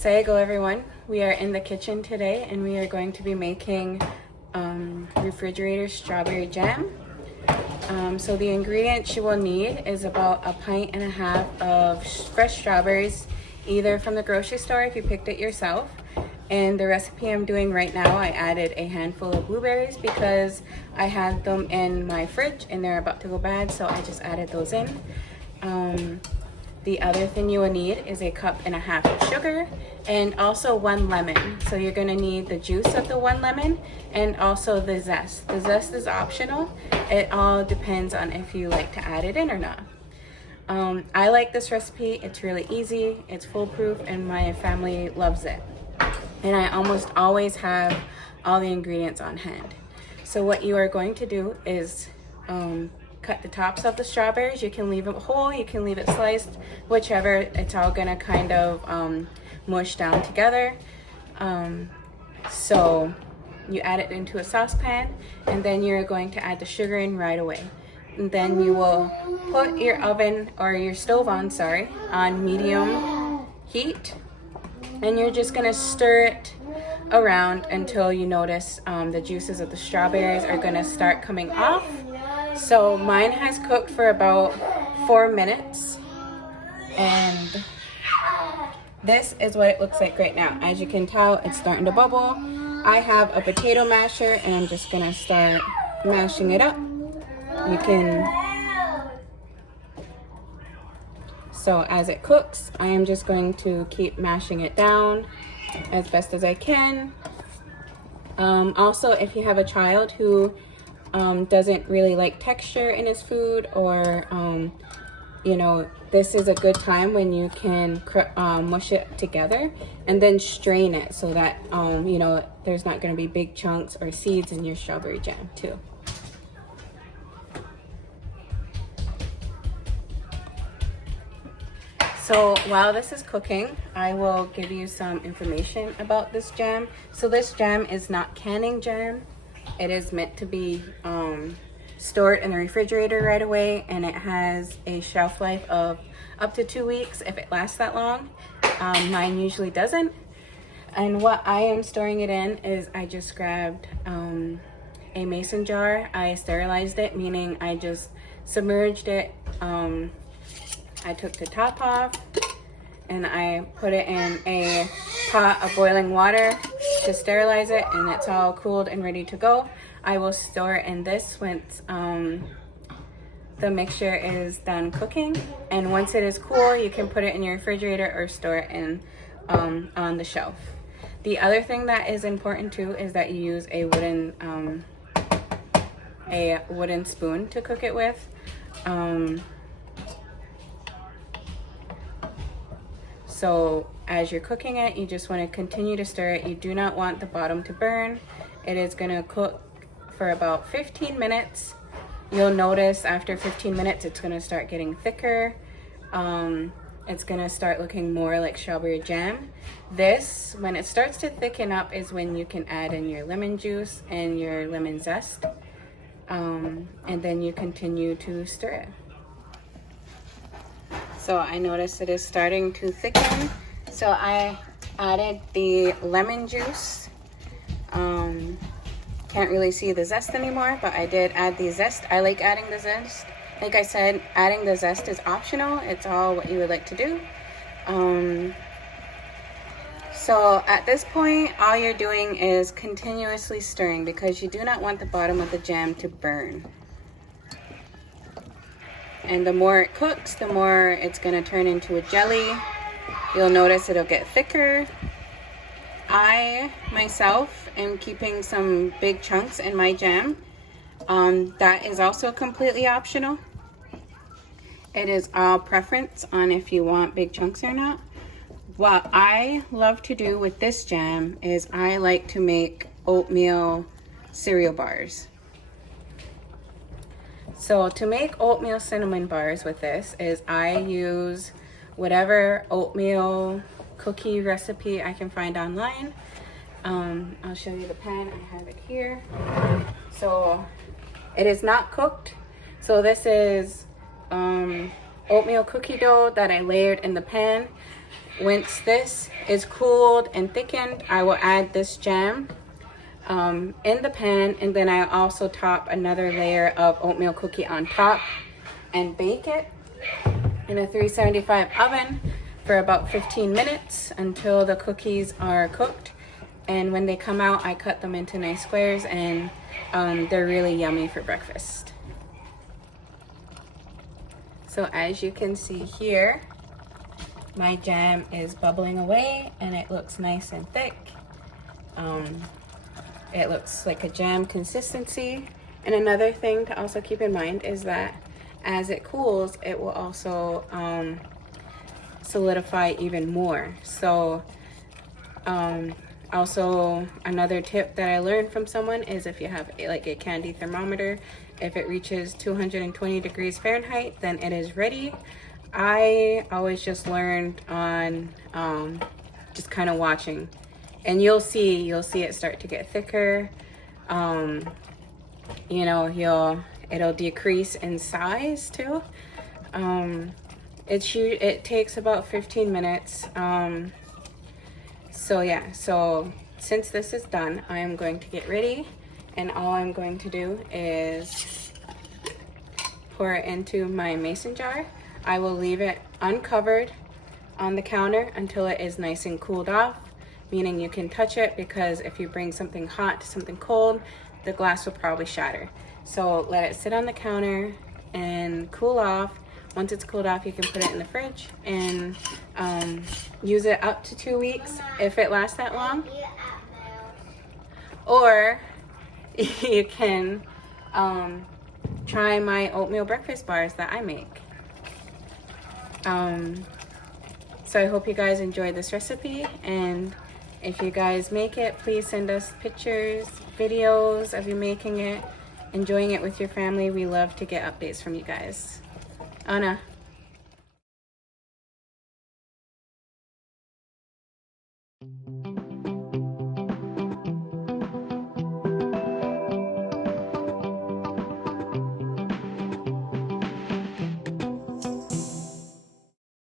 Say go everyone. We are in the kitchen today and we are going to be making refrigerator strawberry jam. So the ingredients you will need is about 1.5 pints of fresh strawberries, either from the grocery store if you picked it yourself. And the recipe I'm doing right now, I added a handful of blueberries because I had them in my fridge and they're about to go bad, so I just added those in. The other thing you will need is 1.5 cups of sugar and also 1 lemon. So you're gonna need the juice of the 1 lemon and also the zest. The zest is optional. It all depends on if you like to add it in or not. I like this recipe. It's really easy, it's foolproof, and my family loves it. And I almost always have all the ingredients on hand. So what you are going to do is cut the tops of the strawberries. You can leave it whole, you can leave it sliced, whichever. It's all gonna kind of mush down together. So you add it into a saucepan and then you're going to add the sugar in right away. And then you will put your oven or your stove on, on medium heat. And you're just gonna stir it around until you notice the juices of the strawberries are gonna start coming off. So mine has cooked for about 4 minutes, and this is what it looks like right now. As you can tell, it's starting to bubble. I have a potato masher and I'm just gonna start mashing it up. So as it cooks, I am just going to keep mashing it down as best as I can. Also, if you have a child who doesn't really like texture in his food, or this is a good time when you can mush it together and then strain it so that there's not going to be big chunks or seeds in your strawberry jam too. So while this is cooking, I will give you some information about this jam. So this jam is not canning jam. It is meant to be stored in the refrigerator right away, and it has a shelf life of up to 2 weeks if it lasts that long. Mine usually doesn't. And what I am storing it in is I just grabbed a mason jar. I sterilized it, meaning I just submerged it. I took the top off and I put it in a pot of boiling water to sterilize it, and it's all cooled and ready to go. I will store it in this once the mixture is done cooking, and once it is cool, you can put it in your refrigerator or store it in on the shelf. The other thing that is important too is that you use a wooden spoon to cook it with. So as you're cooking it, you just want to continue to stir it. You do not want the bottom to burn. It is going to cook for about 15 minutes. You'll notice after 15 minutes, it's going to start getting thicker. It's going to start looking more like strawberry jam. This, when it starts to thicken up, is when you can add in your lemon juice and your lemon zest. And then you continue to stir it. So I noticed it is starting to thicken. So I added the lemon juice. Can't really see the zest anymore, but I did add the zest. I like adding the zest. Like I said, adding the zest is optional. It's all what you would like to do. So at this point, all you're doing is continuously stirring because you do not want the bottom of the jam to burn. And the more it cooks, the more it's going to turn into a jelly. You'll notice it'll get thicker. I myself am keeping some big chunks in my jam. That is also completely optional. It is all preference on if you want big chunks or not. What I love to do with this jam is I like to make oatmeal cereal bars. So to make oatmeal cinnamon bars with this is I use whatever oatmeal cookie recipe I can find online. I'll show you the pan. I have it here. So it is not cooked. So this is oatmeal cookie dough that I layered in the pan. Once this is cooled and thickened, I will add this jam in the pan, and then I also top another layer of oatmeal cookie on top and bake it in a 375 oven for about 15 minutes until the cookies are cooked. And when they come out, I cut them into nice squares, and they're really yummy for breakfast. So as you can see here, my jam is bubbling away and it looks nice and thick. It looks like a jam consistency. And another thing to also keep in mind is that as it cools, it will also solidify even more. So also another tip that I learned from someone is if you have like a candy thermometer, if it reaches 220 degrees Fahrenheit, then it is ready. I always just learned on just kind of watching, and you'll see it start to get thicker. You know, it'll decrease in size too. It takes about 15 minutes. So yeah, so since this is done, I am going to get ready, and all I'm going to do is pour it into my mason jar. I will leave it uncovered on the counter until it is nice and cooled off, meaning you can touch it, because if you bring something hot to something cold, the glass will probably shatter. So let it sit on the counter and cool off. Once it's cooled off, you can put it in the fridge and use it up to 2 weeks if it lasts that long. Or you can try my oatmeal breakfast bars that I make. So I hope you guys enjoyed this recipe, and if you guys make it, please send us pictures, videos of you making it, enjoying it with your family. We love to get updates from you guys. Anna.